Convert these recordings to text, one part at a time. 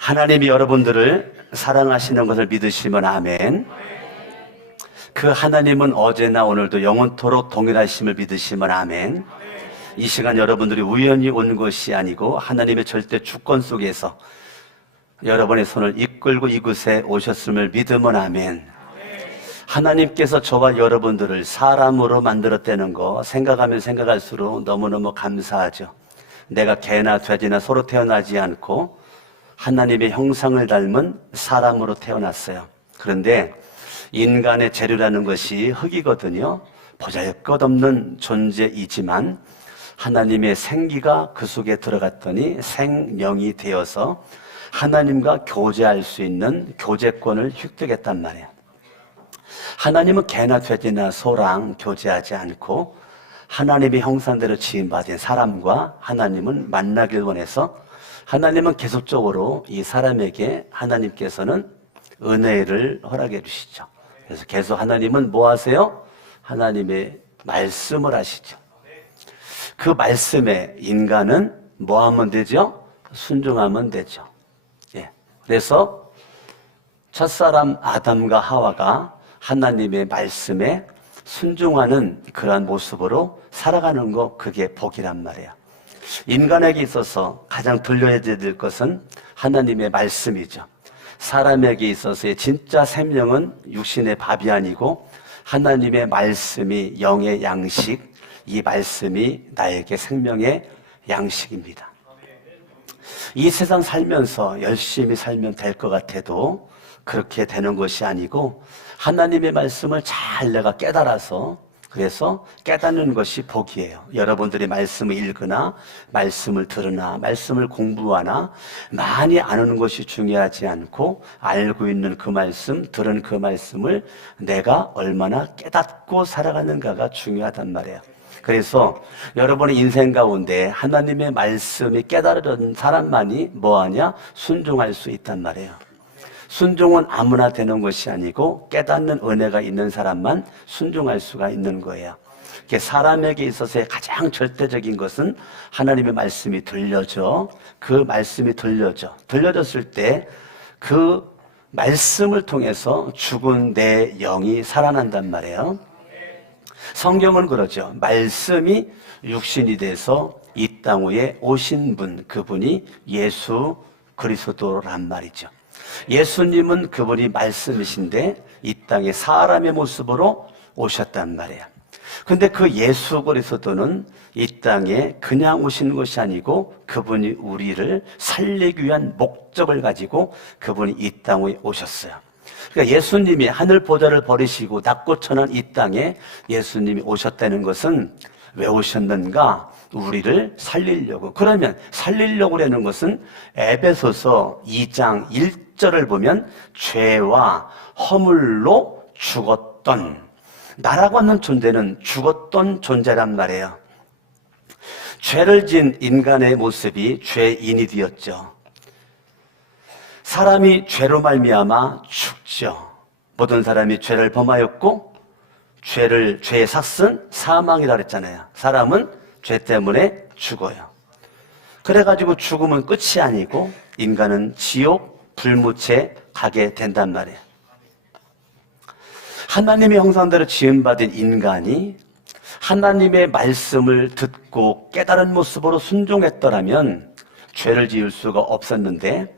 하나님이 여러분들을 사랑하시는 것을 믿으시면 아멘. 그 하나님은 어제나 오늘도 영원토록 동일하심을 믿으시면 아멘. 이 시간 여러분들이 우연히 온 것이 아니고 하나님의 절대 주권 속에서 여러분의 손을 이끌고 이곳에 오셨음을 믿으면 아멘. 하나님께서 저와 여러분들을 사람으로 만들었다는 거 생각하면 생각할수록 너무너무 감사하죠. 내가 개나 돼지나 소로 태어나지 않고 하나님의 형상을 닮은 사람으로 태어났어요. 그런데 인간의 재료라는 것이 흙이거든요. 보잘것없는 존재이지만 하나님의 생기가 그 속에 들어갔더니 생명이 되어서 하나님과 교제할 수 있는 교제권을 획득했단 말이에요. 하나님은 개나 돼지나 소랑 교제하지 않고 하나님의 형상대로 지음받은 사람과 하나님은 만나길 원해서 하나님은 계속적으로 이 사람에게 하나님께서는 은혜를 허락해 주시죠. 그래서 계속 하나님은 뭐 하세요? 하나님의 말씀을 하시죠. 그 말씀에 인간은 뭐 하면 되죠? 순종하면 되죠. 예. 그래서 첫사람 아담과 하와가 하나님의 말씀에 순종하는 그러한 모습으로 살아가는 거, 그게 복이란 말이에요. 인간에게 있어서 가장 들려야 될 것은 하나님의 말씀이죠. 사람에게 있어서의 진짜 생명은 육신의 밥이 아니고 하나님의 말씀이 영의 양식, 이 말씀이 나에게 생명의 양식입니다. 이 세상 살면서 열심히 살면 될 것 같아도 그렇게 되는 것이 아니고 하나님의 말씀을 잘 내가 깨달아서, 그래서 깨닫는 것이 복이에요. 여러분들이 말씀을 읽으나 말씀을 들으나 말씀을 공부하나 많이 아는 것이 중요하지 않고 알고 있는 그 말씀, 들은 그 말씀을 내가 얼마나 깨닫고 살아가는가가 중요하단 말이에요. 그래서 여러분의 인생 가운데 하나님의 말씀이 깨달은 사람만이 뭐하냐? 순종할 수 있단 말이에요. 순종은 아무나 되는 것이 아니고 깨닫는 은혜가 있는 사람만 순종할 수가 있는 거예요. 사람에게 있어서의 가장 절대적인 것은 하나님의 말씀이 들려져. 그 말씀이 들려졌을 때 그 말씀을 통해서 죽은 내 영이 살아난단 말이에요. 성경은 그러죠. 말씀이 육신이 돼서 이 땅 위에 오신 분, 그분이 예수 그리스도란 말이죠. 예수님은 그분이 말씀이신데 이 땅에 사람의 모습으로 오셨단 말이에요. 근데 그 예수 그리스도는 이 땅에 그냥 오신 것이 아니고 그분이 우리를 살리기 위한 목적을 가지고 그분이 이 땅에 오셨어요. 그러니까 예수님이 하늘 보좌를 버리시고 낮고 천한 이 땅에 예수님이 오셨다는 것은 왜 오셨는가? 우리를 살리려고. 그러면 살리려고 하는 것은 에베소서 2장 1절을 보면 죄와 허물로 죽었던, 나라고 하는 존재는 죽었던 존재란 말이에요. 죄를 지은 인간의 모습이 죄인이 되었죠. 사람이 죄로 말미암아 죽죠. 모든 사람이 죄를 범하였고 죄의 삭은 사망이라 그랬잖아요. 사람은 죄 때문에 죽어요. 그래가지고 죽음은 끝이 아니고 인간은 지옥 불무채 가게 된단 말이에요. 하나님의 형상대로 지음받은 인간이 하나님의 말씀을 듣고 깨달은 모습으로 순종했더라면 죄를 지을 수가 없었는데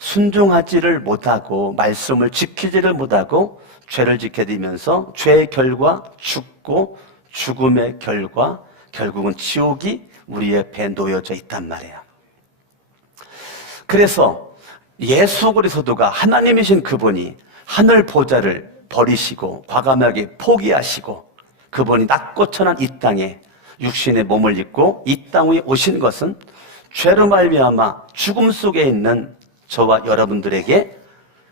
순종하지를 못하고 말씀을 지키지를 못하고 죄를 지게 되면서 죄의 결과 죽고 죽음의 결과 결국은 지옥이 우리 옆에 놓여져 있단 말이에요. 그래서 예수 그리스도가 하나님이신 그분이 하늘 보좌를 버리시고 과감하게 포기하시고 그분이 낮고 천한 이 땅에 육신의 몸을 입고 이 땅 위에 오신 것은 죄로 말미암아 죽음 속에 있는 저와 여러분들에게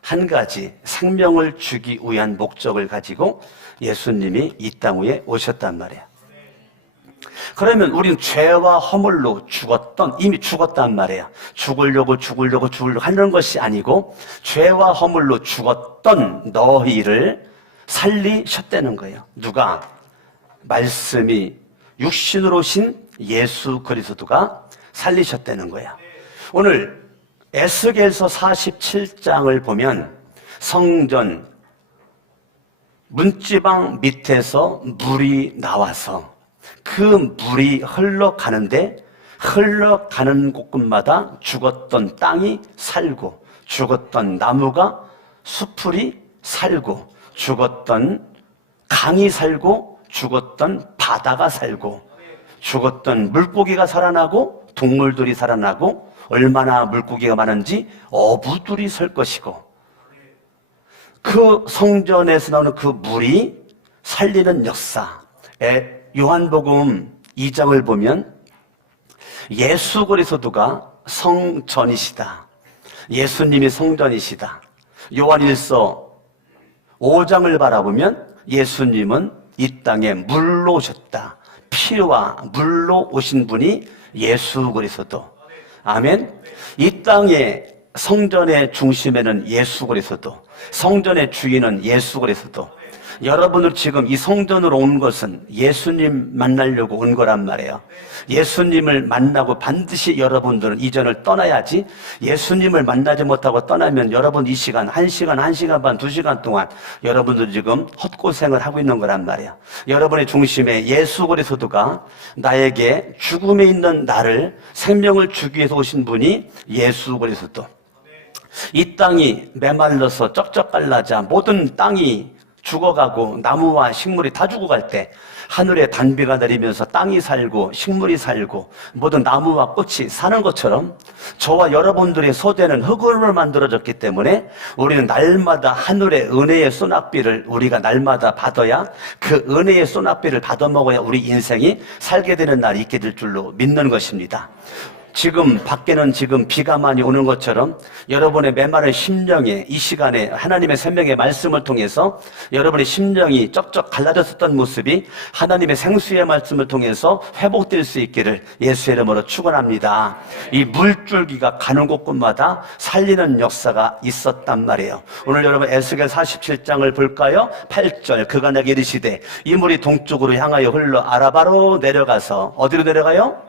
한 가지 생명을 주기 위한 목적을 가지고 예수님이 이 땅 위에 오셨단 말이에요. 그러면 우리는 죄와 허물로 이미 죽었단 말이에요. 죽으려고 하는 것이 아니고 죄와 허물로 죽었던 너희를 살리셨다는 거예요. 누가? 말씀이 육신으로 오신 예수 그리스도가 살리셨다는 거예요. 오늘 에스겔서 47장을 보면 성전 문지방 밑에서 물이 나와서 그 물이 흘러가는데 흘러가는 곳곳마다 죽었던 땅이 살고 죽었던 나무가 수풀이 살고 죽었던 강이 살고 죽었던 바다가 살고 죽었던 물고기가 살아나고 동물들이 살아나고 얼마나 물고기가 많은지 어부들이 설 것이고 그 성전에서 나오는 그 물이 살리는 역사에 요한복음 2장을 보면 예수 그리스도가 성전이시다. 예수님이 성전이시다. 요한일서 5장을 바라보면 예수님은 이 땅에 물로 오셨다. 피와 물로 오신 분이 예수 그리스도. 아멘. 이 땅의 성전의 중심에는 예수 그리스도, 성전의 주인은 예수 그리스도. 여러분들 지금 이 성전으로 온 것은 예수님 만나려고 온 거란 말이에요. 예수님을 만나고 반드시 여러분들은 이전을 떠나야지. 예수님을 만나지 못하고 떠나면 여러분 이 시간, 1시간, 1시간 반, 2시간 동안 여러분들 지금 헛고생을 하고 있는 거란 말이에요. 여러분의 중심에 예수 그리스도가 나에게 죽음에 있는 나를 생명을 주기 위해서 오신 분이 예수 그리스도. 이 땅이 메말라서 쩍쩍 갈라져 모든 땅이 죽어가고 나무와 식물이 다 죽어갈 때 하늘에 단비가 내리면서 땅이 살고 식물이 살고 모든 나무와 꽃이 사는 것처럼 저와 여러분들의 소재는 흙으로 만들어졌기 때문에 우리는 날마다 하늘의 은혜의 소낙비를 우리가 날마다 받아야 그 은혜의 소낙비를 받아먹어야 우리 인생이 살게 되는 날이 있게 될 줄로 믿는 것입니다. 지금 밖에는 지금 비가 많이 오는 것처럼 여러분의 메마른 심령에 이 시간에 하나님의 생명의 말씀을 통해서 여러분의 심령이 쩍쩍 갈라졌었던 모습이 하나님의 생수의 말씀을 통해서 회복될 수 있기를 예수의 이름으로 축원합니다. 이 물줄기가 가는 곳곳마다 살리는 역사가 있었단 말이에요. 오늘 여러분 에스겔 47장을 볼까요? 8절 그가 내게 이르시되 이 물이 동쪽으로 향하여 흘러 아라바로 내려가서 어디로 내려가요?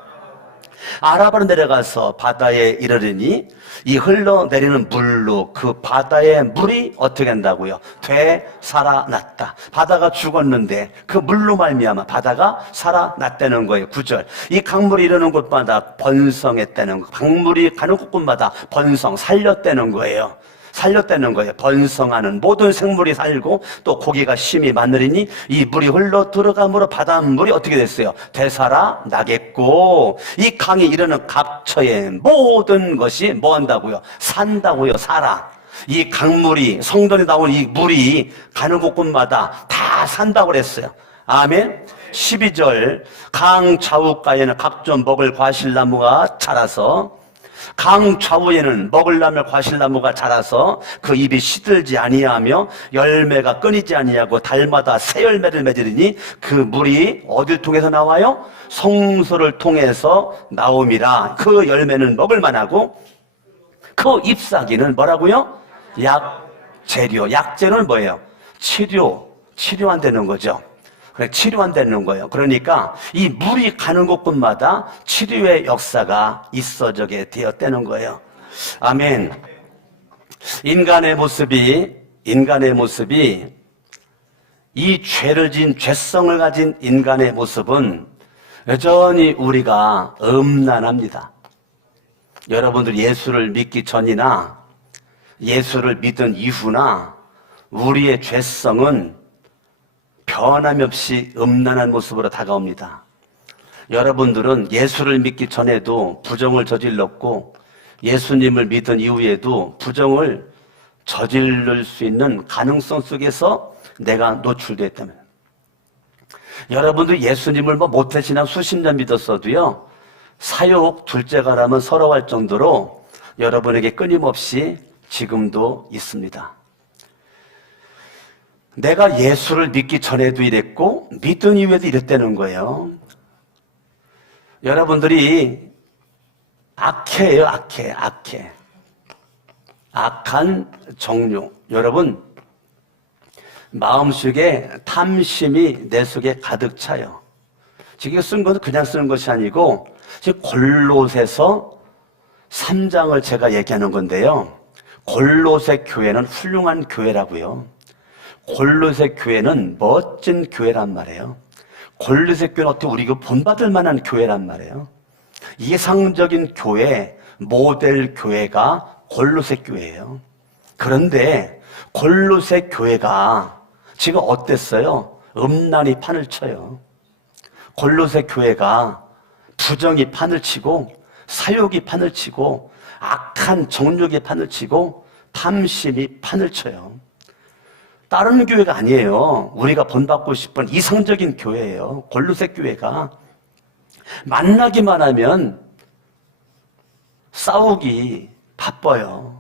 아라바로 내려가서 바다에 이르르니 이 흘러내리는 물로 그 바다의 물이 어떻게 한다고요? 되살아났다. 바다가 죽었는데 그 물로 말미암아 바다가 살아났다는 거예요. 9절 이 강물이 이르는 곳마다 번성했다는 거. 강물이 가는 곳곳마다 번성 살렸다는 거예요. 살렸다는 거예요. 번성하는 모든 생물이 살고 또 고기가 심히 많으리니 이 물이 흘러 들어감으로 바닷물이 어떻게 됐어요? 되살아나겠고 이 강이 이르는 각처의 모든 것이 뭐 한다고요? 산다고요. 살아. 이 강물이 성전에 나온 이 물이 가는 곳곳마다 다 산다고 그랬어요. 아멘. 12절 강 좌우가에는 각종 먹을 과실나무가 자라서 강 좌우에는 먹을나무 과실나무가 자라서 그 잎이 시들지 아니하며 열매가 끊이지 아니하고 달마다 새 열매를 맺으리니 그 물이 어딜 통해서 나와요? 성소를 통해서 나옴이라. 그 열매는 먹을 만하고 그 잎사귀는 뭐라고요? 약재료. 약재는 뭐예요? 치료한다는 거죠. 치료한다는 거예요. 그러니까 이 물이 가는 곳곳마다 치료의 역사가 있어지게 되었다는 거예요. 아멘. 인간의 모습이 이 죄를 지은 죄성을 가진 인간의 모습은 여전히 우리가 음란합니다. 여러분들 예수를 믿기 전이나 예수를 믿은 이후나 우리의 죄성은 변함이 없이 음란한 모습으로 다가옵니다. 여러분들은 예수를 믿기 전에도 부정을 저질렀고 예수님을 믿은 이후에도 부정을 저지를 수 있는 가능성 속에서 내가 노출됐다면 여러분들 예수님을 모태신앙 수십 년 믿었어도요 사욕 둘째가라면 서러워할 정도로 여러분에게 끊임없이 지금도 있습니다. 내가 예수를 믿기 전에도 이랬고 믿은 이후에도 이랬다는 거예요. 여러분들이 악해요. 악해. 악한 종류. 여러분 마음속에 탐심이 내 속에 가득 차요. 지금 쓴 것은 그냥 쓰는 것이 아니고 지금 골롯에서 3장을 제가 얘기하는 건데요. 골로새 교회는 훌륭한 교회라고요. 골로새 교회는 멋진 교회란 말이에요. 골로새 교회는 어떻게 우리가 본받을 만한 교회란 말이에요. 이상적인 교회, 모델 교회가 골로새 교회예요. 그런데 골로새 교회가 지금 어땠어요? 음란이 판을 쳐요. 골로새 교회가 부정이 판을 치고 사욕이 판을 치고 악한 정욕이 판을 치고 탐심이 판을 쳐요. 다른 교회가 아니에요. 우리가 본받고 싶은 이상적인 교회예요. 골로새 교회가 만나기만 하면 싸우기 바빠요.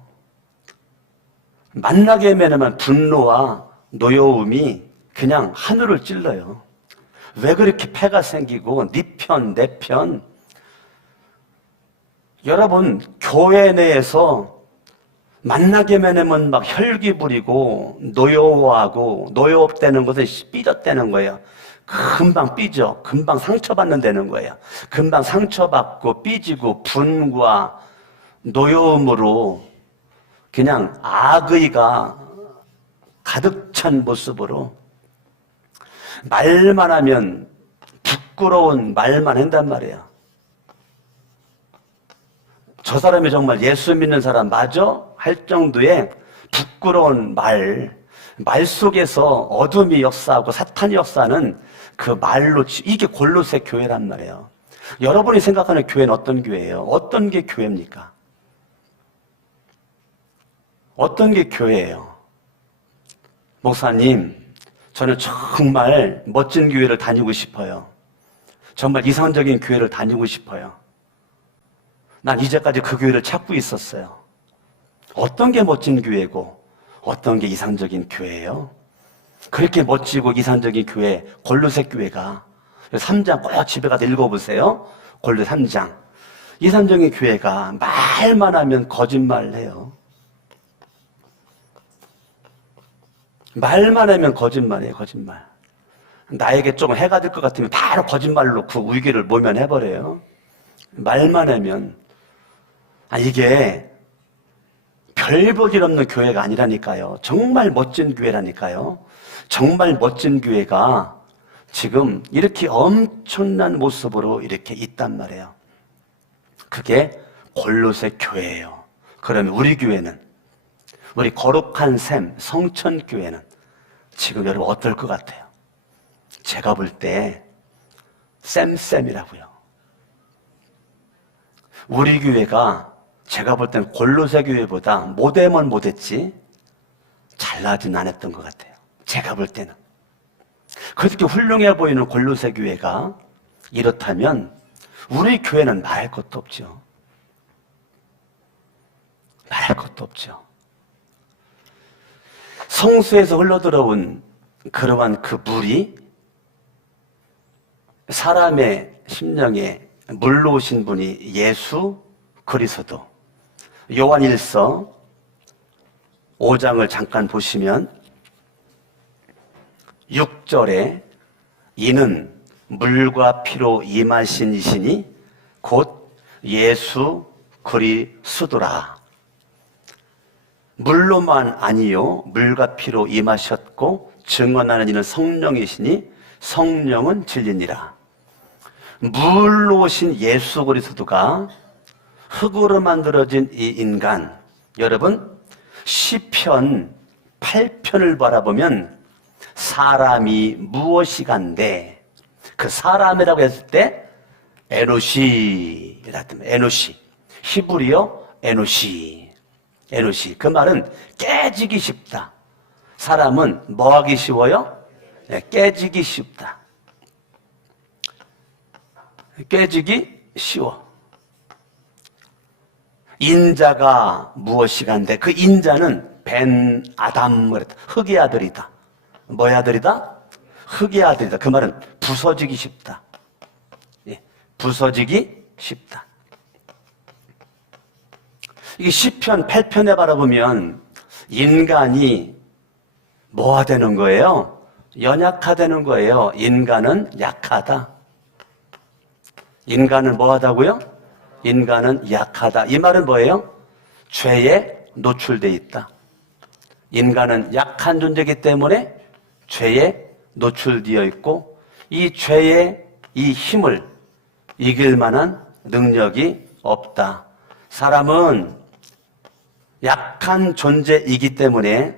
만나기만 하면 분노와 노여움이 그냥 하늘을 찔러요. 왜 그렇게 패가 생기고 네 편, 내 편. 여러분, 교회 내에서 만나기만 하면 막 혈기 부리고 노여워하고 노여움되는 것은 삐졌다는 거예요. 금방 삐져. 금방 상처받는다는 거예요. 금방 상처받고 삐지고 분과 노여움으로 그냥 악의가 가득 찬 모습으로 말만 하면 부끄러운 말만 한단 말이에요. 저 사람이 정말 예수 믿는 사람 맞아? 할 정도의 부끄러운 말 속에서 어둠이 역사하고 사탄이 역사하는 그 말로, 이게 골로새 교회란 말이에요. 여러분이 생각하는 교회는 어떤 교회예요? 어떤 게 교회입니까? 어떤 게 교회예요? 목사님, 저는 정말 멋진 교회를 다니고 싶어요. 정말 이상적인 교회를 다니고 싶어요. 난 이제까지 그 교회를 찾고 있었어요. 어떤 게 멋진 교회고 어떤 게 이상적인 교회예요? 그렇게 멋지고 이상적인 교회, 골로새 교회가 3장 꼭 집에 가서 읽어보세요. 골로새 3장. 이상적인 교회가 말만 하면 거짓말을 해요. 말만 하면 거짓말이에요, 거짓말. 나에게 좀 해가 될 것 같으면 바로 거짓말로 그 위기를 모면해버려요. 말만 하면. 이게 별 볼 일 없는 교회가 아니라니까요. 정말 멋진 교회라니까요. 정말 멋진 교회가 지금 이렇게 엄청난 모습으로 이렇게 있단 말이에요. 그게 골로새 교회예요. 그러면 우리 교회는, 우리 거룩한 샘 성천교회는 지금 여러분 어떨 것 같아요? 제가 볼 때 쌤쌤이라고요. 우리 교회가 제가 볼 때는 골로새 교회보다 못되면 못했지 잘나진 않았던 것 같아요. 제가 볼 때는. 그렇게 훌륭해 보이는 골로새 교회가 이렇다면 우리 교회는 말할 것도 없죠. 말할 것도 없죠. 성수에서 흘러들어온 그러한 그 물이 사람의 심령에 물로 오신 분이 예수 그리스도. 요한일서 5장을 잠깐 보시면 6절에 이는 물과 피로 임하신 이시니 곧 예수 그리스도라. 물로만 아니요 물과 피로 임하셨고 증언하는 이는 성령이시니 성령은 진리니라. 물로 오신 예수 그리스도가 흙으로 만들어진 이 인간, 여러분 시편 8편을 바라보면 사람이 무엇이간데, 그 사람이라고 했을 때 에노시라 합니다. 에노시, 히브리어 에노시. 그 말은 깨지기 쉽다. 사람은 뭐 하기 쉬워요? 네, 깨지기 쉽다. 깨지기 쉬워. 인자가 무엇이간데, 그 인자는 벤 아담, 흙의 아들이다. 뭐의 아들이다? 흙의 아들이다. 그 말은 부서지기 쉽다. 예, 부서지기 쉽다. 이게 시편 8편에 바라보면 인간이 뭐가 되는 거예요? 연약하다는 거예요. 인간은 약하다. 인간은 뭐 하다고요? 인간은 약하다. 이 말은 뭐예요? 죄에 노출되어 있다. 인간은 약한 존재이기 때문에 죄에 노출되어 있고 이 죄의 이 힘을 이길 만한 능력이 없다. 사람은 약한 존재이기 때문에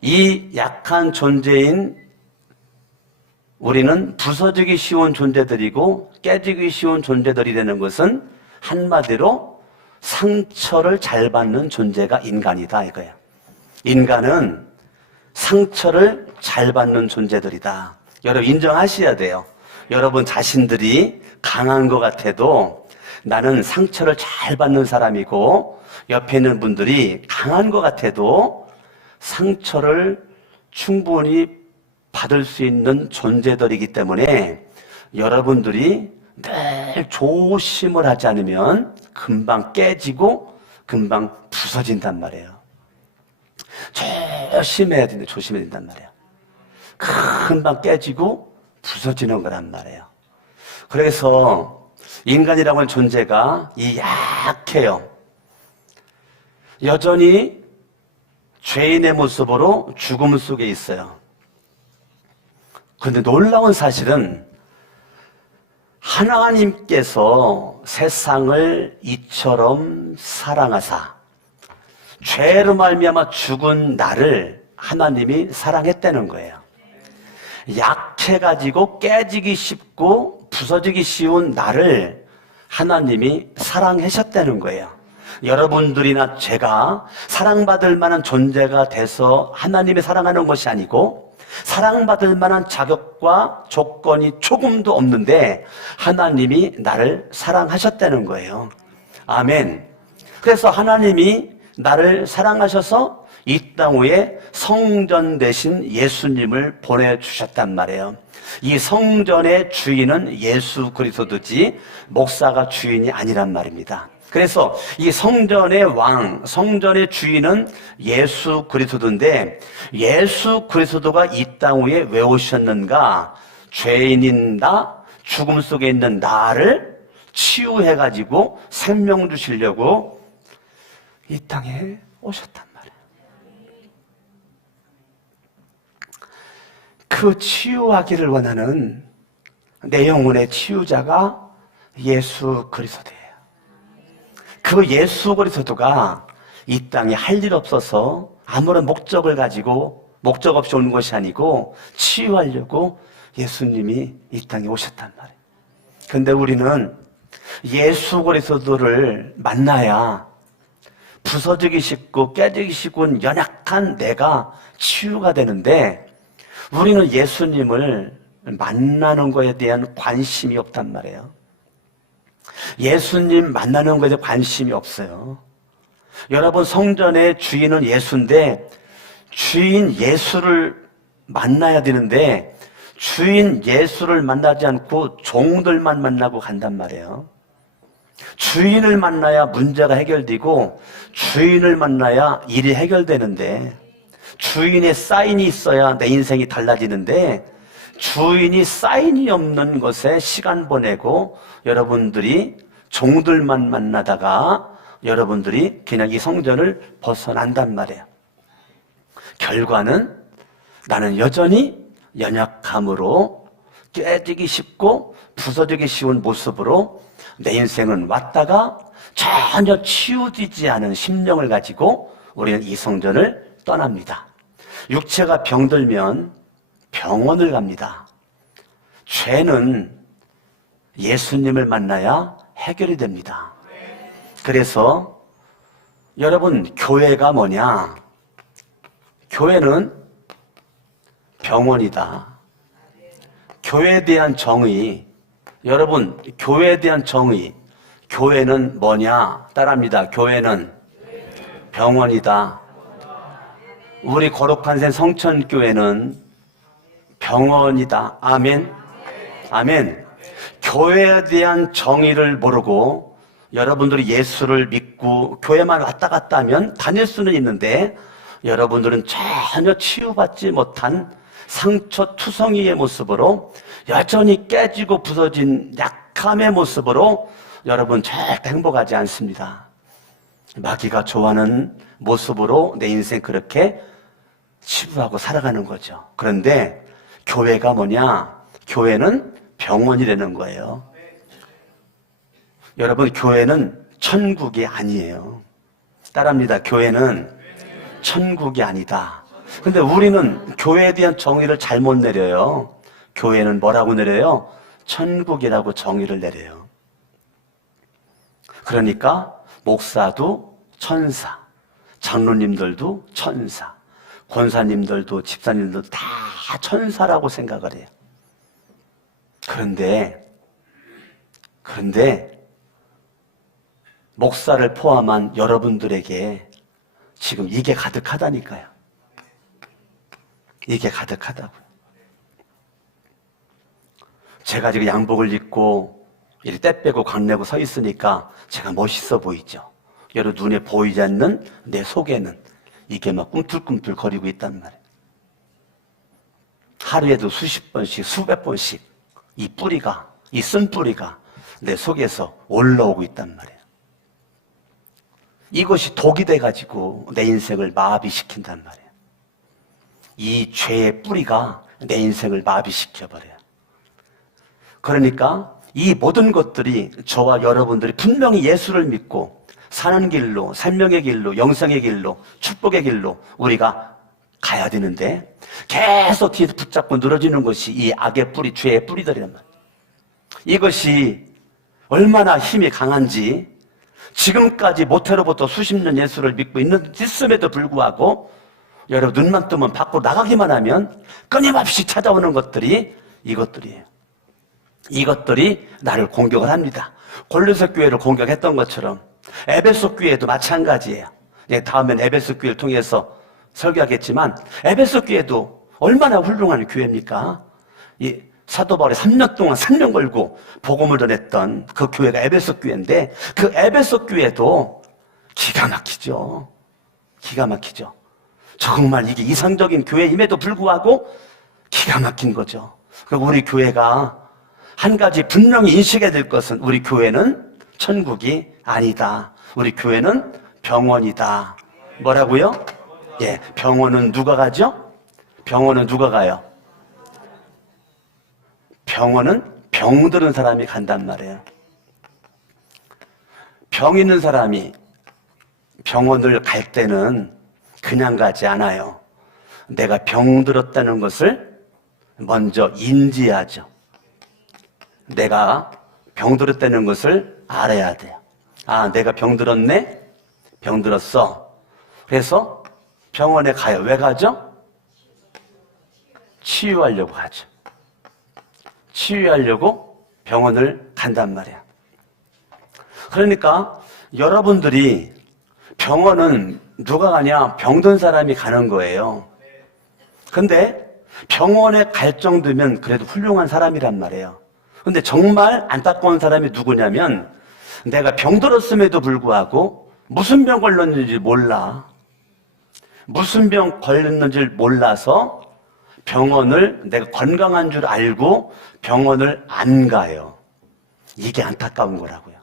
이 약한 존재인 우리는 부서지기 쉬운 존재들이고 깨지기 쉬운 존재들이 되는 것은 한마디로 상처를 잘 받는 존재가 인간이다 이거예요. 인간은 상처를 잘 받는 존재들이다. 여러분 인정하셔야 돼요. 여러분 자신들이 강한 것 같아도 나는 상처를 잘 받는 사람이고 옆에 있는 분들이 강한 것 같아도 상처를 충분히 받을 수 있는 존재들이기 때문에 여러분들이 늘 조심을 하지 않으면 금방 깨지고 금방 부서진단 말이에요. 조심해야 된다. 조심해야 된단 말이에요. 금방 깨지고 부서지는 거란 말이에요. 그래서 인간이라고 하는 존재가 이 약해요. 여전히 죄인의 모습으로 죽음 속에 있어요. 그런데 놀라운 사실은 하나님께서 세상을 이처럼 사랑하사 죄로 말미암아 죽은 나를 하나님이 사랑했다는 거예요. 약해가지고 깨지기 쉽고 부서지기 쉬운 나를 하나님이 사랑하셨다는 거예요. 여러분들이나 제가 사랑받을 만한 존재가 돼서 하나님이 사랑하는 것이 아니고 사랑받을 만한 자격과 조건이 조금도 없는데 하나님이 나를 사랑하셨다는 거예요. 아멘. 그래서 하나님이 나를 사랑하셔서 이 땅 위에 성전 대신 예수님을 보내주셨단 말이에요. 이 성전의 주인은 예수 그리스도지 목사가 주인이 아니란 말입니다. 그래서 이 성전의 왕, 성전의 주인은 예수 그리스도인데 예수 그리스도가 이 땅 위에 왜 오셨는가? 죄인인 나, 죽음 속에 있는 나를 치유해가지고 생명 주시려고 이 땅에 오셨단 말이에요. 그 치유하기를 원하는 내 영혼의 치유자가 예수 그리스도예요. 그 예수 그리스도가 이 땅에 할 일 없어서 아무런 목적을 가지고 목적 없이 오는 것이 아니고 치유하려고 예수님이 이 땅에 오셨단 말이에요. 그런데 우리는 예수 그리스도를 만나야 부서지기 쉽고 깨지기 쉽고 연약한 내가 치유가 되는데 우리는 예수님을 만나는 것에 대한 관심이 없단 말이에요. 예수님 만나는 것에 관심이 없어요. 여러분 성전의 주인은 예수인데 주인 예수를 만나야 되는데 주인 예수를 만나지 않고 종들만 만나고 간단 말이에요. 주인을 만나야 문제가 해결되고 주인을 만나야 일이 해결되는데 주인의 사인이 있어야 내 인생이 달라지는데 주인이 사인이 없는 것에 시간 보내고 여러분들이 종들만 만나다가 여러분들이 그냥 이 성전을 벗어난단 말이에요. 결과는 나는 여전히 연약함으로 깨지기 쉽고 부서지기 쉬운 모습으로 내 인생은 왔다가 전혀 치유되지 않은 심령을 가지고 우리는 이 성전을 떠납니다. 육체가 병들면 병원을 갑니다. 죄는 예수님을 만나야 해결이 됩니다. 그래서 여러분 교회가 뭐냐? 교회는 병원이다. 교회에 대한 정의, 여러분 교회에 대한 정의, 교회는 뭐냐? 따라합니다. 교회는 병원이다. 우리 거룩한 새 성천교회는 병원이다. 아멘. 아멘. 교회에 대한 정의를 모르고 여러분들이 예수를 믿고 교회만 왔다 갔다 하면 다닐 수는 있는데 여러분들은 전혀 치유받지 못한 상처투성이의 모습으로 여전히 깨지고 부서진 약함의 모습으로 여러분 절대 행복하지 않습니다. 마귀가 좋아하는 모습으로 내 인생 그렇게 치부하고 살아가는 거죠. 그런데 교회가 뭐냐? 교회는 병원이라는 거예요. 여러분, 교회는 천국이 아니에요. 따라합니다. 교회는 천국이 아니다. 근데 우리는 교회에 대한 정의를 잘못 내려요. 교회는 뭐라고 내려요? 천국이라고 정의를 내려요. 그러니까 목사도 천사, 장로님들도 천사, 권사님들도 집사님들도 다 천사라고 생각을 해요. 그런데 목사를 포함한 여러분들에게 지금 이게 가득하다니까요. 이게 가득하다고요. 제가 지금 양복을 입고 이렇게 때 빼고 광내고 서 있으니까 제가 멋있어 보이죠. 여러분 눈에 보이지 않는 내 속에는 이게 막 꿈틀꿈틀 거리고 있단 말이에요. 하루에도 수십 번씩 수백 번씩 이 뿌리가, 이 쓴뿌리가 내 속에서 올라오고 있단 말이에요. 이것이 독이 돼가지고 내 인생을 마비시킨단 말이에요. 이 죄의 뿌리가 내 인생을 마비시켜버려요. 그러니까 이 모든 것들이 저와 여러분들이 분명히 예수를 믿고 사는 길로, 생명의 길로, 영생의 길로, 축복의 길로 우리가 가야 되는데 계속 뒤에서 붙잡고 늘어지는 것이 이 악의 뿌리, 죄의 뿌리들이란 말이에요. 이것이 얼마나 힘이 강한지 지금까지 모태로부터 수십 년 예수를 믿고 있음에도 불구하고 여러분 눈만 뜨면 밖으로 나가기만 하면 끊임없이 찾아오는 것들이 이것들이에요. 이것들이 나를 공격을 합니다. 골로새 교회를 공격했던 것처럼 에베소 교회도 마찬가지예요. 다음엔 에베소 교회를 통해서 설교하겠지만 에베소 교회도 얼마나 훌륭한 교회입니까? 이 사도 바울이 3년 동안 3년 걸고 복음을 전했던 그 교회가 에베소 교회인데 그 에베소 교회도 기가 막히죠. 기가 막히죠. 정말 이게 이상적인 교회임에도 불구하고 기가 막힌 거죠. 그리고 우리 교회가 한 가지 분명히 인식해야 될 것은 우리 교회는 천국이 아니다. 우리 교회는 병원이다. 뭐라고요? 예, 병원은 누가 가죠? 병원은 누가 가요? 병원은 병들은 사람이 간단 말이에요. 병 있는 사람이 병원을 갈 때는 그냥 가지 않아요. 내가 병들었다는 것을 먼저 인지하죠. 내가 병들었다는 것을 알아야 돼요. 아, 내가 병들었네? 병들었어. 그래서 병원에 가요. 왜 가죠? 치유하려고 하죠. 치유하려고 병원을 간단 말이야. 그러니까 여러분들이 병원은 누가 가냐? 병든 사람이 가는 거예요. 근데 병원에 갈 정도면 그래도 훌륭한 사람이란 말이에요. 근데 정말 안타까운 사람이 누구냐면 내가 병들었음에도 불구하고 무슨 병 걸렸는지 몰라. 무슨 병 걸렸는지 몰라서 병원을 내가 건강한 줄 알고 병원을 안 가요. 이게 안타까운 거라고요.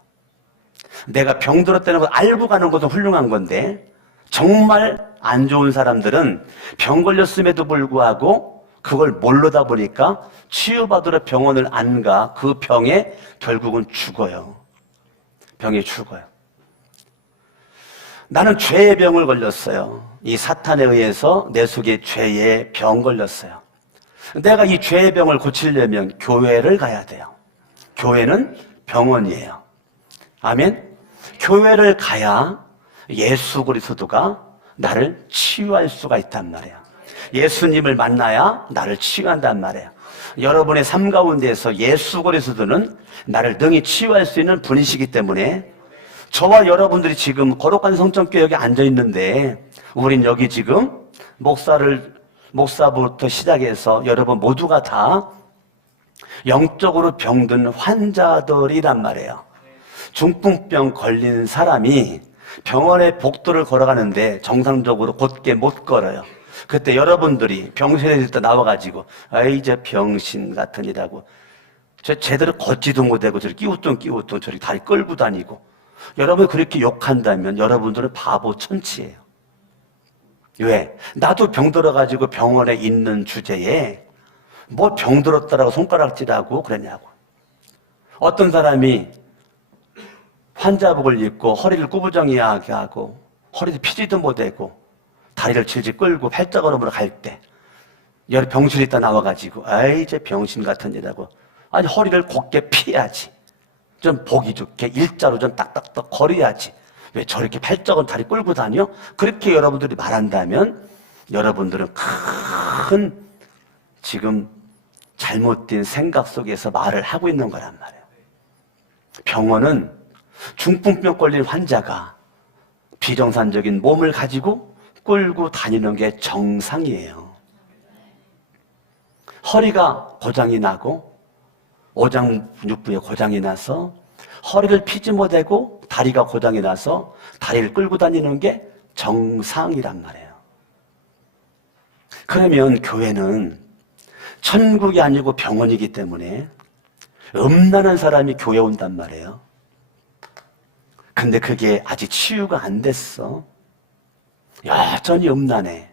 내가 병들었다는 걸 알고 가는 것도 훌륭한 건데 정말 안 좋은 사람들은 병 걸렸음에도 불구하고 그걸 모르다 보니까 치유받으러 병원을 안 가. 그 병에 결국은 죽어요. 병에 죽어요. 나는 죄의 병을 걸렸어요. 이 사탄에 의해서 내 속에 죄의 병 걸렸어요. 내가 이 죄의 병을 고치려면 교회를 가야 돼요. 교회는 병원이에요. 아멘. 교회를 가야 예수 그리스도가 나를 치유할 수가 있단 말이에요. 예수님을 만나야 나를 치유한단 말이에요. 여러분의 삶 가운데에서 예수 그리스도는 나를 능히 치유할 수 있는 분이시기 때문에 저와 여러분들이 지금 거룩한 성전교회에 앉아 있는데 우린 여기 지금 목사부터 시작해서 여러분 모두가 다 영적으로 병든 환자들이란 말이에요. 중풍병 걸린 사람이 병원에 복도를 걸어가는데 정상적으로 곧게 못 걸어요. 그때 여러분들이 병실에 있다 나와가지고 아이 저 병신 같으니라고 제대로 걷지도 못하고 저렇게 끼우뚱 저렇게 다리 끌고 다니고. 여러분 그렇게 욕한다면 여러분들은 바보 천치예요. 왜? 나도 병들어가지고 병원에 있는 주제에 뭐 병들었다라고 손가락질하고 그러냐고. 어떤 사람이 환자복을 입고 허리를 구부정하게 하고 허리도 피지도 못하고 다리를 질질 끌고 팔자걸음으로 갈 때 여러 병실에 있다 나와가지고 아이 저 병신 같은 일하고. 아니 허리를 곧게 피해야지. 좀 보기 좋게 일자로 좀 딱딱딱 거려야지. 왜 저렇게 팔자건 다리 끌고 다녀? 그렇게 여러분들이 말한다면 여러분들은 큰 지금 잘못된 생각 속에서 말을 하고 있는 거란 말이에요. 병원은 중풍병 걸린 환자가 비정상적인 몸을 가지고 끌고 다니는 게 정상이에요. 허리가 고장이 나고 오장육부에 고장이 나서 허리를 피지 못하고 다리가 고장이 나서 다리를 끌고 다니는 게 정상이란 말이에요. 그러면 교회는 천국이 아니고 병원이기 때문에 음란한 사람이 교회 온단 말이에요. 근데 그게 아직 치유가 안 됐어. 여전히 음란해.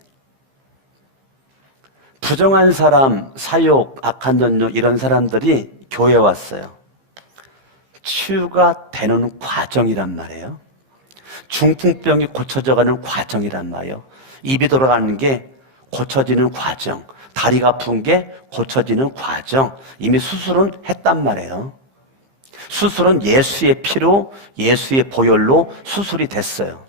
부정한 사람, 사욕, 악한 전욕 이런 사람들이 교회에 왔어요. 치유가 되는 과정이란 말이에요. 중풍병이 고쳐져가는 과정이란 말이에요. 입이 돌아가는 게 고쳐지는 과정, 다리가 아픈 게 고쳐지는 과정. 이미 수술은 했단 말이에요. 수술은 예수의 피로, 예수의 보혈로 수술이 됐어요.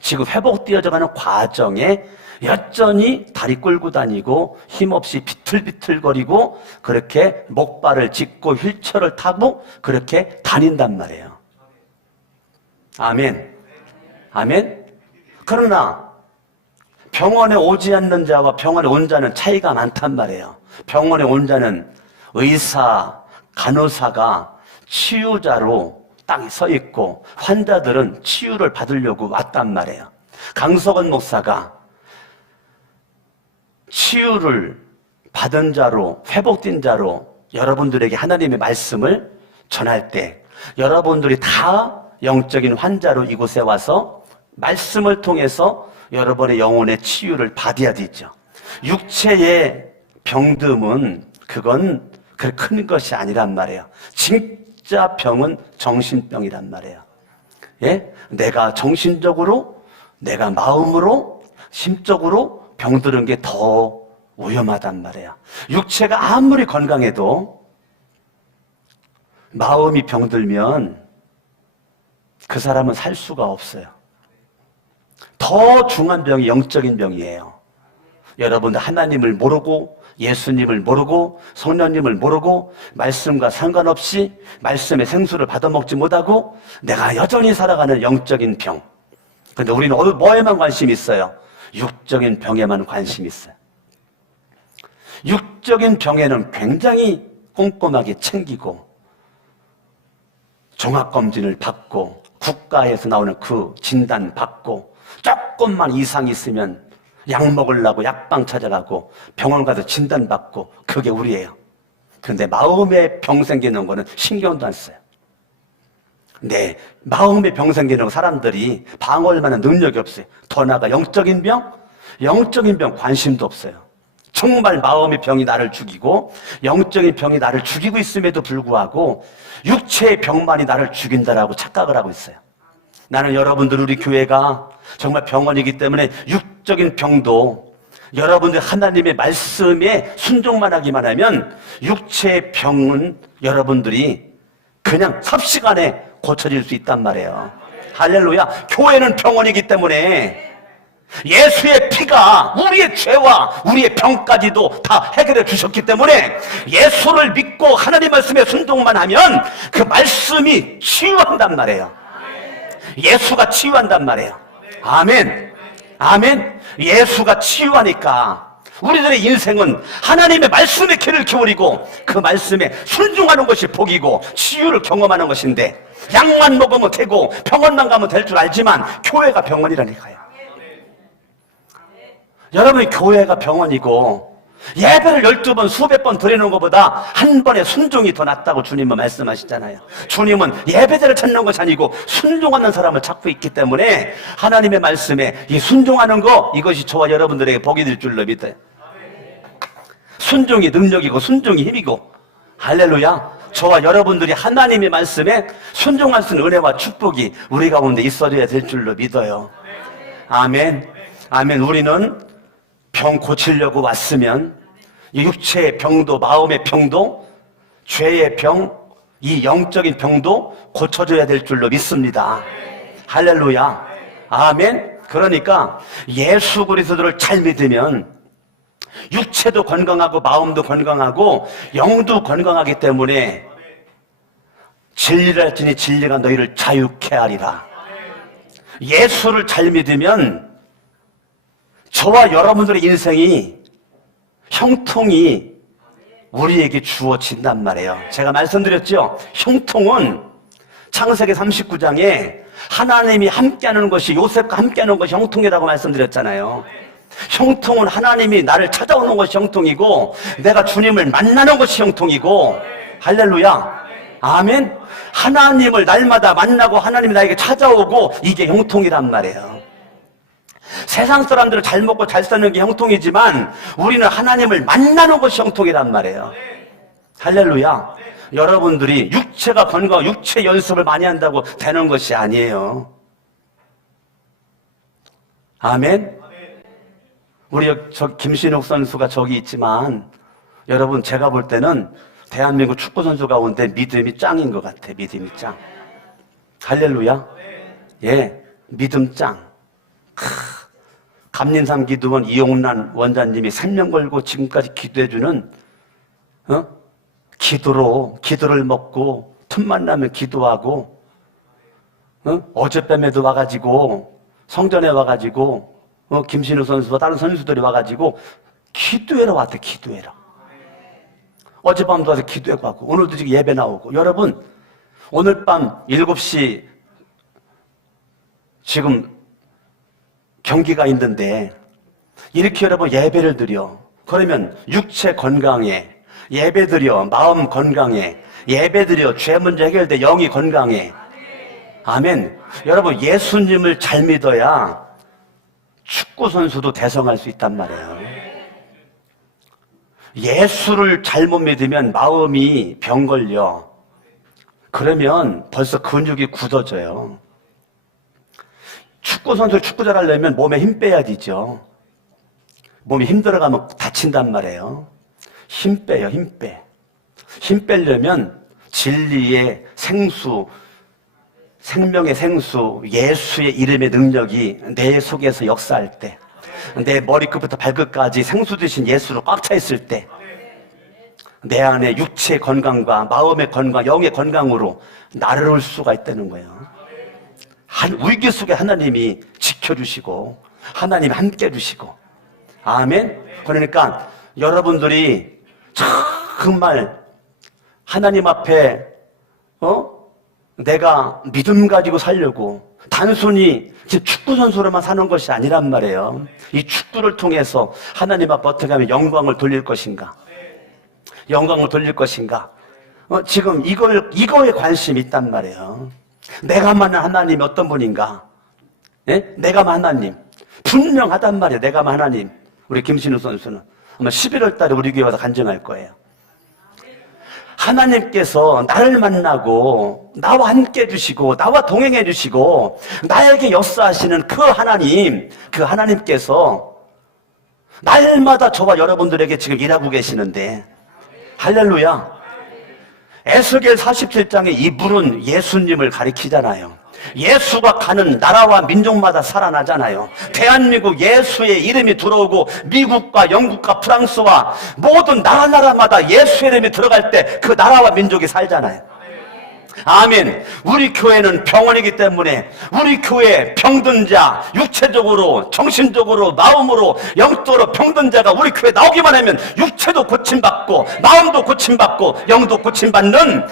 지금 회복되어져가는 과정에 여전히 다리 끌고 다니고 힘없이 비틀비틀거리고 그렇게 목발을 짚고 휠체어를 타고 그렇게 다닌단 말이에요. 아멘. 아멘. 그러나 병원에 오지 않는 자와 병원에 온 자는 차이가 많단 말이에요. 병원에 온 자는 의사, 간호사가 치유자로 딱 서 있고 환자들은 치유를 받으려고 왔단 말이에요. 강석원 목사가 치유를 받은 자로, 회복된 자로 여러분들에게 하나님의 말씀을 전할 때 여러분들이 다 영적인 환자로 이곳에 와서 말씀을 통해서 여러분의 영혼의 치유를 받아야 되죠. 육체의 병듦은 그건 그렇게 큰 것이 아니란 말이에요. 진짜 병은 정신병이란 말이에요. 예? 내가 정신적으로, 내가 마음으로, 심적으로 병드는 게 더 위험하단 말이에요. 육체가 아무리 건강해도 마음이 병들면 그 사람은 살 수가 없어요. 더 중한 병이 영적인 병이에요. 여러분들 하나님을 모르고 예수님을 모르고 성령님을 모르고 말씀과 상관없이 말씀의 생수를 받아먹지 못하고 내가 여전히 살아가는 영적인 병. 그런데 우리는 뭐에만 관심이 있어요? 육적인 병에만 관심이 있어요. 육적인 병에는 굉장히 꼼꼼하게 챙기고 종합검진을 받고 국가에서 나오는 그 진단 받고 조금만 이상이 있으면 약 먹으려고 약방 찾아가고 병원 가서 진단 받고 그게 우리예요. 그런데 마음에 병 생기는 거는 신경도 안 써요. 네, 마음에 병 생기는 사람들이 방어할 만한 능력이 없어요. 더 나아가 영적인 병 관심도 없어요. 정말 마음의 병이 나를 죽이고 영적인 병이 나를 죽이고 있음에도 불구하고 육체의 병만이 나를 죽인다라고 착각을 하고 있어요. 나는 여러분들 우리 교회가 정말 병원이기 때문에 육적인 병도 여러분들 하나님의 말씀에 순종만 하기만 하면 육체의 병은 여러분들이 그냥 삽시간에 고쳐질 수 있단 말이에요. 할렐루야. 교회는 병원이기 때문에 예수의 피가 우리의 죄와 우리의 병까지도 다 해결해 주셨기 때문에 예수를 믿고 하나님 말씀에 순종만 하면 그 말씀이 치유한단 말이에요. 예수가 치유한단 말이에요. 아멘. 아멘. 예수가 치유하니까 우리들의 인생은 하나님의 말씀의 길을 기울이고 그 말씀에 순종하는 것이 복이고 치유를 경험하는 것인데 약만 먹으면 되고 병원만 가면 될 줄 알지만 교회가 병원이라니까요. 여러분이 교회가 병원이고 예배를 12번 수백 번 드리는 것보다 한 번의 순종이 더 낫다고 주님은 말씀하시잖아요. 주님은 예배자를 찾는 것이 아니고 순종하는 사람을 찾고 있기 때문에 하나님의 말씀에 이 순종하는 거, 이것이 저와 여러분들에게 복이 될 줄로 믿어요. 순종이 능력이고 순종이 힘이고, 할렐루야. 저와 여러분들이 하나님의 말씀에 순종할 수 있는 은혜와 축복이 우리 가운데 있어야 될 줄로 믿어요. 아멘. 아멘. 우리는 병 고치려고 왔으면 이 육체의 병도, 마음의 병도, 죄의 병, 이 영적인 병도 고쳐져야 될 줄로 믿습니다. 할렐루야. 아멘. 그러니까 예수 그리스도를 잘 믿으면 육체도 건강하고 마음도 건강하고 영도 건강하기 때문에 진리를 알지니 진리가 너희를 자유케 하리라. 예수를 잘 믿으면 저와 여러분들의 인생이, 형통이 우리에게 주어진단 말이에요. 제가 말씀드렸죠? 형통은 창세기 39장에 하나님이 함께하는 것이, 요셉과 함께하는 것이 형통이라고 말씀드렸잖아요. 형통은 하나님이 나를 찾아오는 것이 형통이고, 내가 주님을 만나는 것이 형통이고, 할렐루야. 아멘. 하나님을 날마다 만나고 하나님이 나에게 찾아오고, 이게 형통이란 말이에요. 세상 사람들은 잘 먹고 잘 사는 게 형통이지만 우리는 하나님을 만나는 것이 형통이란 말이에요. 할렐루야. 여러분들이 육체가 건강, 육체 연습을 많이 한다고 되는 것이 아니에요. 아멘. 우리 김신욱 선수가 저기 있지만, 여러분 제가 볼 때는 대한민국 축구 선수 가운데 믿음이 짱인 것 같아. 믿음이 짱. 할렐루야. 예, 믿음 짱. 감린삼 기도원 이용란 원장님이 생명 걸고 지금까지 기도해주는, 기도를 먹고 틈만 나면 기도하고, 어젯밤에도 와가지고 성전에 와가지고 김신우 선수와 다른 선수들이 와가지고 기도회로 왔대. 기도회로. 어젯밤도 와서 기도회 가고 오늘도 지금 예배 나오고. 여러분, 오늘 밤 7시 지금 경기가 있는데 이렇게 여러분 예배를 드려. 그러면 육체 건강해, 예배 드려. 마음 건강해, 예배 드려. 죄 문제 해결돼. 영이 건강해. 아멘. 여러분, 예수님을 잘 믿어야 축구 선수도 대성할 수 있단 말이에요. 예수를 잘못 믿으면 마음이 병 걸려. 그러면 벌써 근육이 굳어져요. 축구 선수 축구 잘하려면 몸에 힘 빼야 되죠. 몸이 힘들어가면 다친단 말이에요. 힘 빼요, 힘 빼. 힘 빼려면 진리의 생수, 생명의 생수, 예수의 이름의 능력이 내 속에서 역사할 때, 내 머리끝부터 발끝까지 생수 되신 예수로 꽉 차 있을 때, 내 안에 육체의 건강과 마음의 건강, 영의 건강으로 나를 수가 있다는 거예요. 위기 속에 하나님이 지켜주시고 하나님이 함께 해주시고. 아멘. 그러니까 여러분들이 정말 하나님 앞에 내가 믿음 가지고 살려고 단순히 축구 선수로만 사는 것이 아니란 말이에요. 이 축구를 통해서 하나님 앞에 어떻게 하면 영광을 돌릴 것인가, 영광을 돌릴 것인가. 지금 이거에 관심이 있단 말이에요. 내가 만난 하나님이 어떤 분인가? 예? 내가 만난 하나님 분명하단 말이에요. 내가 만난 하나님. 우리 김신우 선수는 아마 11월 달에 우리 교회 와서 간증할 거예요. 하나님께서 나를 만나고 나와 함께 해주시고 나와 동행해 주시고 나에게 역사하시는 그 하나님께서 날마다 저와 여러분들에게 지금 일하고 계시는데, 할렐루야. 에스겔 47장에 이 물은 예수님을 가리키잖아요. 예수가 가는 나라와 민족마다 살아나잖아요. 대한민국 예수의 이름이 들어오고 미국과 영국과 프랑스와 모든 나라마다 예수의 이름이 들어갈 때 그 나라와 민족이 살잖아요. 아멘. 우리 교회는 병원이기 때문에 우리 교회 병든 자, 육체적으로, 정신적으로, 마음으로, 영적으로 병든 자가 우리 교회에 나오기만 하면 육체도 고침받고 마음도 고침받고 영도 고침받는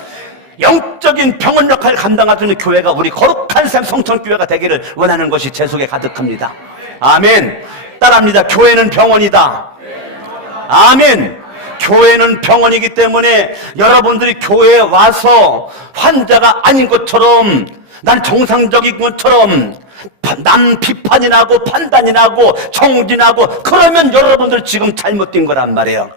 영적인 병원 역할을 감당하는 교회가 우리 거룩한 샘 성천교회가 되기를 원하는 것이 제 속에 가득합니다. 아멘. 따라합니다. 교회는 병원이다. 아멘. 교회는 병원이기 때문에 여러분들이 교회에 와서 환자가 아닌 것처럼, 난 정상적인 것처럼 남 비판이 나고 판단이 나고 정진하고, 그러면 여러분들 지금 잘못된 거란 말이에요.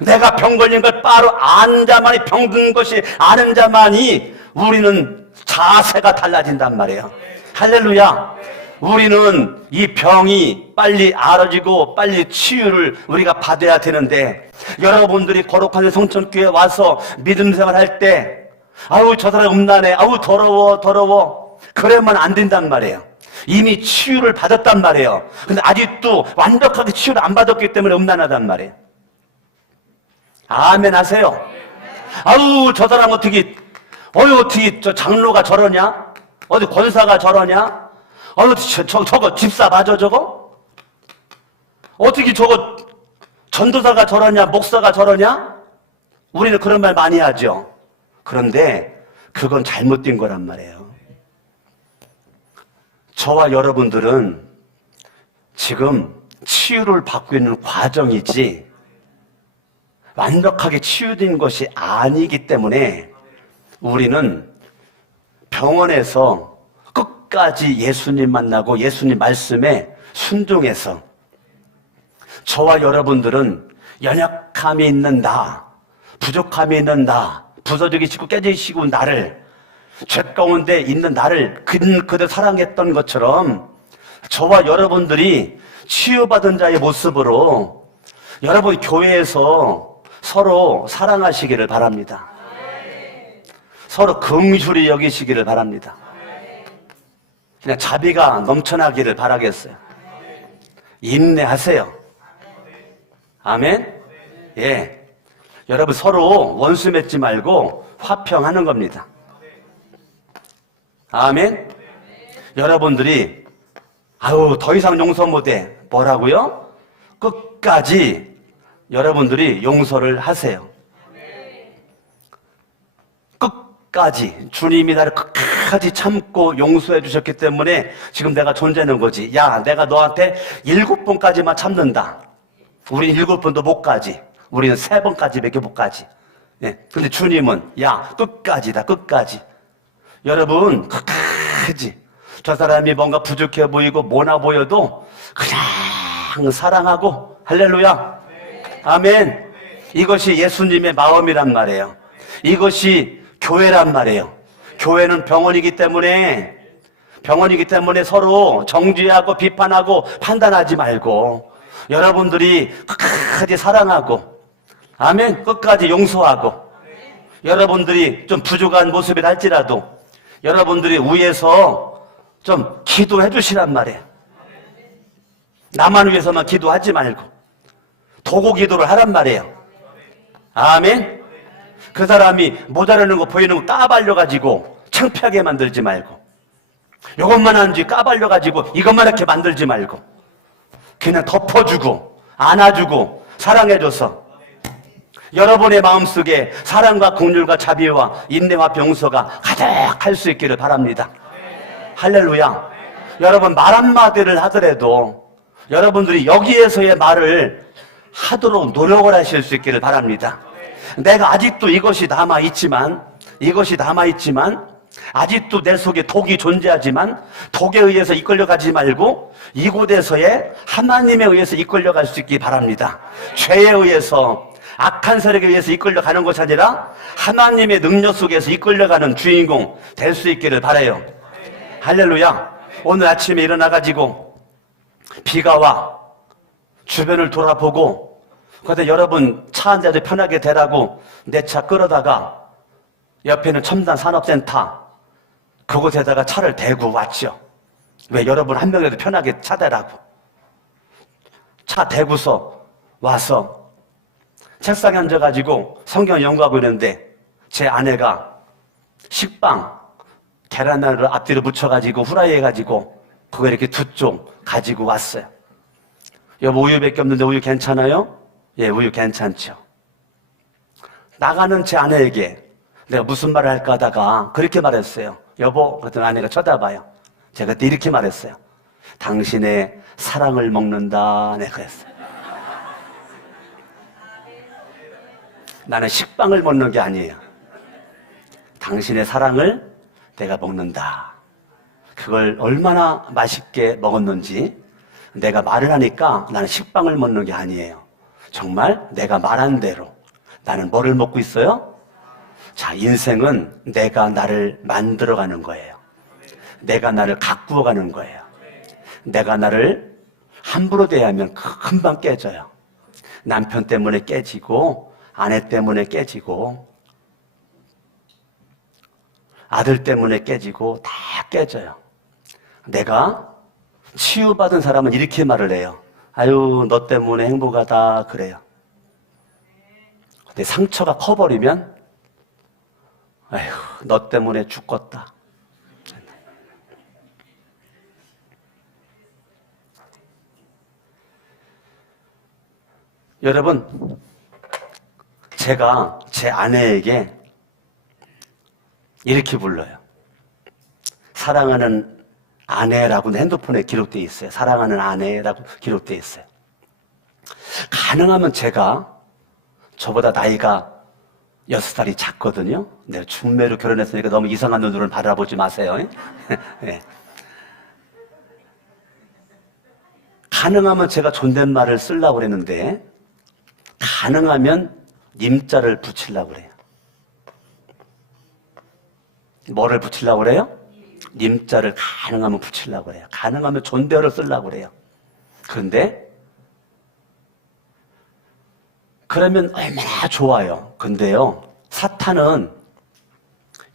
내가 병 걸린 걸 바로 아는 자만이, 병든 것이 아는 자만이, 우리는 자세가 달라진단 말이에요. 할렐루야. 우리는 이 병이 빨리 알아지고 빨리 치유를 우리가 받아야 되는데, 여러분들이 거룩한 성천교회에 와서 믿음 생활할 때 아우 저 사람 음란해, 아우 더러워 그러면 안 된단 말이에요. 이미 치유를 받았단 말이에요. 근데 아직도 완벽하게 치유를 안 받았기 때문에 음란하단 말이에요. 아멘 하세요. 아우 저 사람 어떻게 저 장로가 저러냐, 어디 권사가 저러냐, 저거 집사 맞아 저거? 어떻게 저거 전도사가 저러냐, 목사가 저러냐? 우리는 그런 말 많이 하죠. 그런데 그건 잘못된 거란 말이에요. 저와 여러분들은 지금 치유를 받고 있는 과정이지 완벽하게 치유된 것이 아니기 때문에, 우리는 병원에서 끝까지 예수님 만나고 예수님 말씀에 순종해서, 저와 여러분들은 연약함이 있는 나, 부족함이 있는 나, 부서지고 깨지시고 나를, 죄 가운데 있는 나를 그대로 사랑했던 것처럼, 저와 여러분들이 치유받은 자의 모습으로 여러분 교회에서 서로 사랑하시기를 바랍니다. 서로 긍휼히 여기시기를 바랍니다. 그냥 자비가 넘쳐나기를 바라겠어요. 인내하세요. 아멘? 예. 여러분 서로 원수 맺지 말고 화평하는 겁니다. 아멘? 여러분들이 아유 더 이상 용서 못해, 뭐라고요? 끝까지 여러분들이 용서를 하세요. 끝까지 주님이 나를 끝까지 참고 용서해 주셨기 때문에 지금 내가 존재하는 거지. 야, 내가 너한테 7번까지만 참는다. 우리는 7번도 못 가지. 우리는 3번까지밖에 못 가지. 예. 근데 주님은 야, 끝까지다, 끝까지. 여러분, 끝까지. 저 사람이 뭔가 부족해 보이고 모나 보여도 그냥 사랑하고, 할렐루야. 아멘. 이것이 예수님의 마음이란 말이에요. 이것이 교회란 말이에요. 교회는 병원이기 때문에 서로 정죄하고 비판하고 판단하지 말고, 여러분들이 끝까지 사랑하고, 아멘, 끝까지 용서하고, 여러분들이 좀 부족한 모습이라 할지라도 여러분들이 위에서 좀 기도해 주시란 말이에요. 나만 위해서만 기도하지 말고 도구 기도를 하란 말이에요. 아멘. 그 사람이 모자라는 거 보이는 거 까발려가지고 창피하게 만들지 말고, 이것만 하는지 까발려가지고 이것만 이렇게 만들지 말고, 그냥 덮어주고 안아주고 사랑해줘서 여러분의 마음속에 사랑과 긍휼과 자비와 인내와 병서가 가득할 수 있기를 바랍니다. 할렐루야. 여러분 말 한마디를 하더라도 여러분들이 여기에서의 말을 하도록 노력을 하실 수 있기를 바랍니다. 내가 아직도 이것이 남아있지만 아직도 내 속에 독이 존재하지만 독에 의해서 이끌려가지 말고 이곳에서의 하나님에 의해서 이끌려갈 수 있기 바랍니다. 죄에 의해서, 악한 세력에 의해서 이끌려가는 것이 아니라 하나님의 능력 속에서 이끌려가는 주인공 될 수 있기를 바라요. 할렐루야. 오늘 아침에 일어나가지고 비가 와 주변을 돌아보고, 그런데 여러분 차 한 대도 편하게 대라고 내 차 끌어다가 옆에는 첨단 산업센터 그곳에다가 차를 대고 왔죠. 왜? 여러분 한 명이라도 편하게 차 대라고. 차 대고서 와서 책상에 앉아가지고 성경 연구하고 있는데 제 아내가 식빵 계란을 앞뒤로 묻혀가지고 후라이 해가지고 그거 이렇게 2쪽 가지고 왔어요. 여보 우유밖에 없는데 우유 괜찮아요? 예, 우유 괜찮죠. 나가는 제 아내에게 내가 무슨 말을 할까 하다가 그렇게 말했어요. 여보, 그랬더니 아내가 쳐다봐요. 제가 그때 이렇게 말했어요. 당신의 사랑을 먹는다. 네, 그랬어요. 나는 식빵을 먹는 게 아니에요. 당신의 사랑을 내가 먹는다. 그걸 얼마나 맛있게 먹었는지 내가 말을 하니까 나는 식빵을 먹는 게 아니에요. 정말 내가 말한 대로 나는 뭐를 먹고 있어요? 자, 인생은 내가 나를 만들어가는 거예요. 내가 나를 가꾸어가는 거예요. 내가 나를 함부로 대하면 금방 깨져요. 남편 때문에 깨지고 아내 때문에 깨지고 아들 때문에 깨지고 다 깨져요. 내가 치유받은 사람은 이렇게 말을 해요. 아유, 너 때문에 행복하다 그래요. 근데 상처가 커버리면 아유, 너 때문에 죽겠다. 여러분, 제가 제 아내에게 이렇게 불러요. 사랑하는 아내라고 핸드폰에 기록되어 있어요. 사랑하는 아내라고 기록되어 있어요. 가능하면 제가 저보다 나이가 6살이 작거든요. 내가 중매로 결혼했으니까 너무 이상한 눈으로 바라보지 마세요. 네. 가능하면 제가 존댓말을 쓰려고 그랬는데 가능하면 님자를 붙이려고 그래요. 뭐를 붙이려고 그래요? 님자를 가능하면 붙이려고 그래요. 가능하면 존대어를 쓰려고 그래요. 그런데 그러면 얼마나 좋아요. 근데요, 사탄은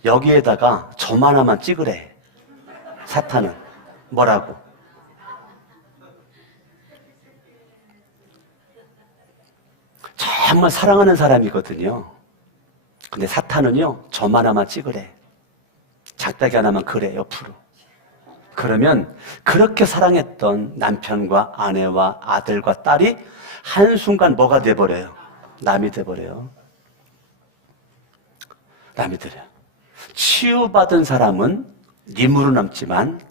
여기에다가 점 하나만 찍으래. 사탄은 뭐라고? 정말 사랑하는 사람이거든요. 근데 사탄은요, 점 하나만 찍으래. 작다기 하나만 그래, 옆으로. 그러면 그렇게 사랑했던 남편과 아내와 아들과 딸이 한순간 뭐가 돼버려요? 남이 돼버려요. 남이 돼요. 치유받은 사람은 님으로 남지만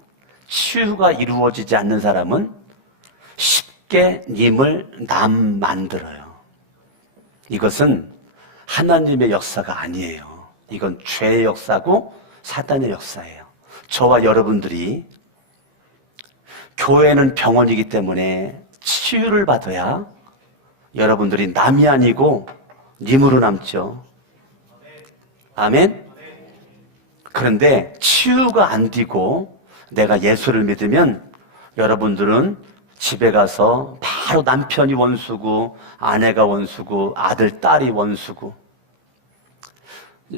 치유가 이루어지지 않는 사람은 쉽게 님을 남 만들어요. 이것은 하나님의 역사가 아니에요. 이건 죄의 역사고 사단의 역사예요. 저와 여러분들이 교회는 병원이기 때문에 치유를 받아야 여러분들이 남이 아니고 님으로 남죠. 아멘? 그런데 치유가 안 되고 내가 예수를 믿으면 여러분들은 집에 가서 바로 남편이 원수고 아내가 원수고 아들, 딸이 원수고.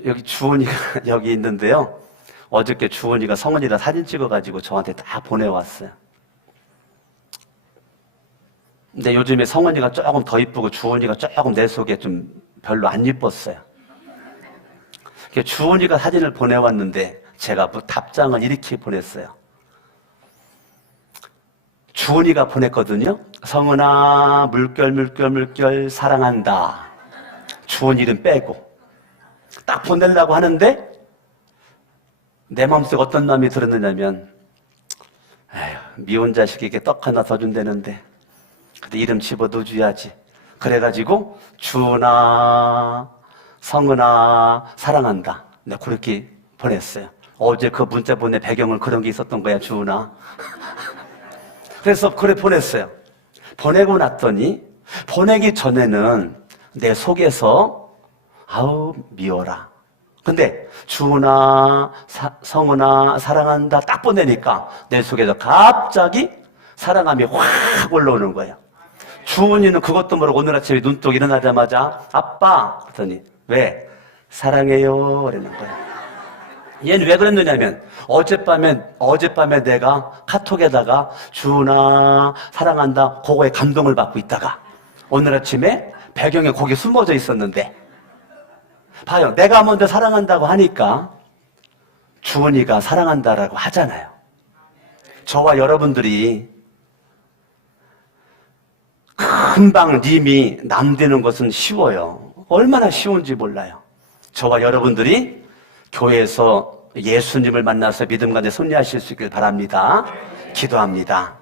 여기 주은이가 여기 있는데요. 어저께 주은이가 성은이랑 사진 찍어가지고 저한테 다 보내왔어요. 근데 요즘에 성은이가 조금 더 이쁘고 주은이가 조금 내 속에 좀 별로 안 이뻤어요. 주은이가 사진을 보내왔는데 제가 답장을 이렇게 보냈어요. 주은이가 보냈거든요. 성은아, 물결 사랑한다. 주은 이름 빼고 딱 보내려고 하는데 내 마음속에 어떤 마음이 들었느냐면 에휴, 미운 자식에게 떡 하나 더 준다는데 근데 이름 집어 넣어줘야지. 그래가지고 주은아, 성은아 사랑한다. 내가 그렇게 보냈어요. 어제 그 문자 보내 배경을 그런 게 있었던 거야, 주은아. 그래서 그래 보냈어요. 보내고 났더니 보내기 전에는 내 속에서 아우 미워라. 근데 주은아, 성은아 사랑한다 딱 보내니까 내 속에서 갑자기 사랑함이 확 올라오는 거예요. 주은이는 그것도 모르고 오늘 아침에 눈 뜨고 일어나자마자 아빠 그랬더니 왜? 사랑해요 그러는 거예요. 얘는 왜 그랬느냐면 어젯밤에 내가 카톡에다가 주은아 사랑한다 그거에 감동을 받고 있다가 오늘 아침에 배경에 거기 숨어져 있었는데 봐요. 내가 먼저 사랑한다고 하니까 주은이가 사랑한다라고 하잖아요. 저와 여러분들이 금방 님이 남되는 것은 쉬워요. 얼마나 쉬운지 몰라요. 저와 여러분들이 교회에서 예수님을 만나서 믿음 가운데 승리하실 수 있길 바랍니다. 기도합니다.